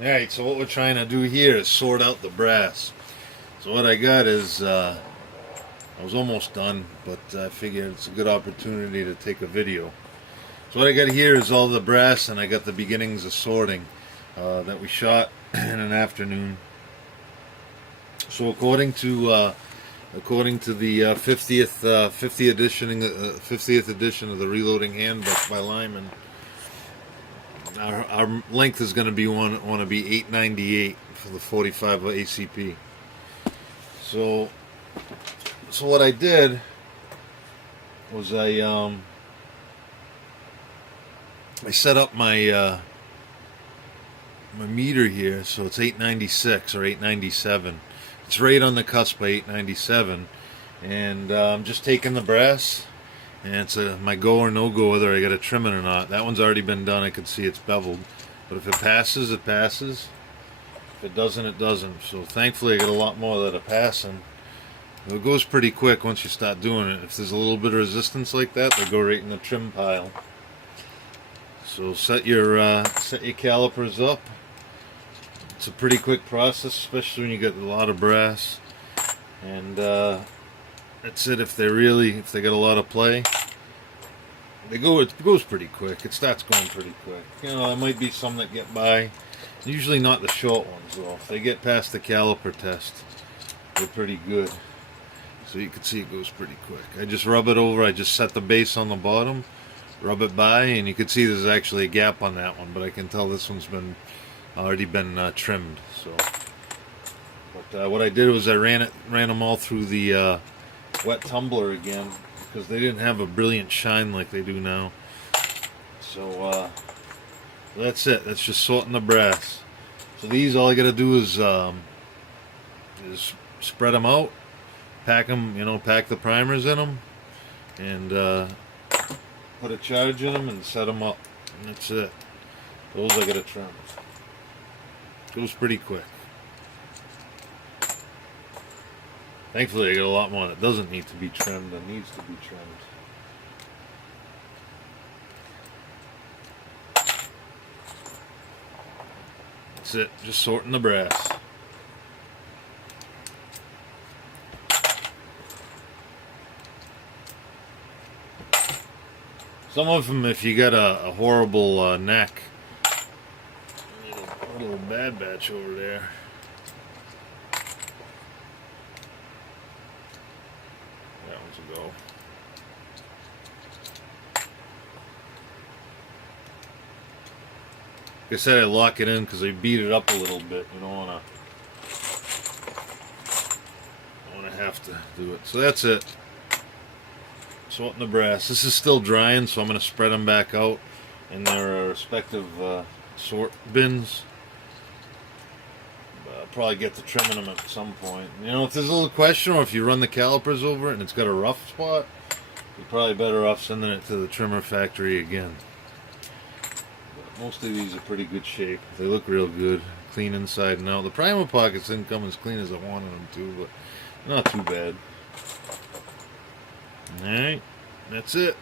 Alright, so what we're trying to do here is sort out the brass. So what I got is, I was almost done, but I figured it's a good opportunity to take a video. So what I got here is all the brass, and I got the beginnings of sorting that we shot in an afternoon. So according to the 50th edition of the Reloading Handbook by Lyman, our length is going to be 898 for the 45 ACP. So what I did was I set up my my meter here, so it's 896 or 897. It's right on the cusp of 897, and I'm just taking the brass, and it's my go or no go whether I got to trim it or not. That one's already been done. I can see it's beveled, but if it passes, it passes. If it doesn't, it doesn't. So thankfully I got a lot more that are passing. It goes pretty quick once you start doing it. If there's a little bit of resistance like that, they go right in the trim pile. So set your calipers up. It's a pretty quick process, especially when you get a lot of brass. And that's it. If they got a lot of play, it goes pretty quick. It starts going pretty quick. You know, there might be some that get by. Usually not the short ones though. If they get past the caliper test, they're pretty good. So you can see it goes pretty quick. I just rub it over. I just set the base on the bottom, rub it by, and you can see there's actually a gap on that one, but I can tell this one's already been trimmed. So, but what I did was I ran them all through the wet tumbler again, because they didn't have a brilliant shine like they do now. So that's it. That's just sorting the brass. So these, all I got to do is spread them out, pack them, pack the primers in them, and put a charge in them and set them up. And that's it. Those I got to trim. Goes pretty quick. Thankfully I got a lot more that doesn't need to be trimmed than needs to be trimmed. That's it, just sorting the brass. Some of them, if you got a horrible neck, a little bad batch over there. That one's a go. Like I said, I lock it in because I beat it up a little bit. You don't want to have to do it. So that's it. Sorting the brass. This is still drying, so I'm going to spread them back out in their respective sort bins. I'll probably get to trimming them at some point. If there's a little question, or if you run the calipers over it and it's got a rough spot, you're probably better off sending it to the trimmer factory again. But most of these are pretty good shape. They look real good, clean inside and out. The primer pockets didn't come as clean as I wanted them to, but not too bad. Alright, that's it.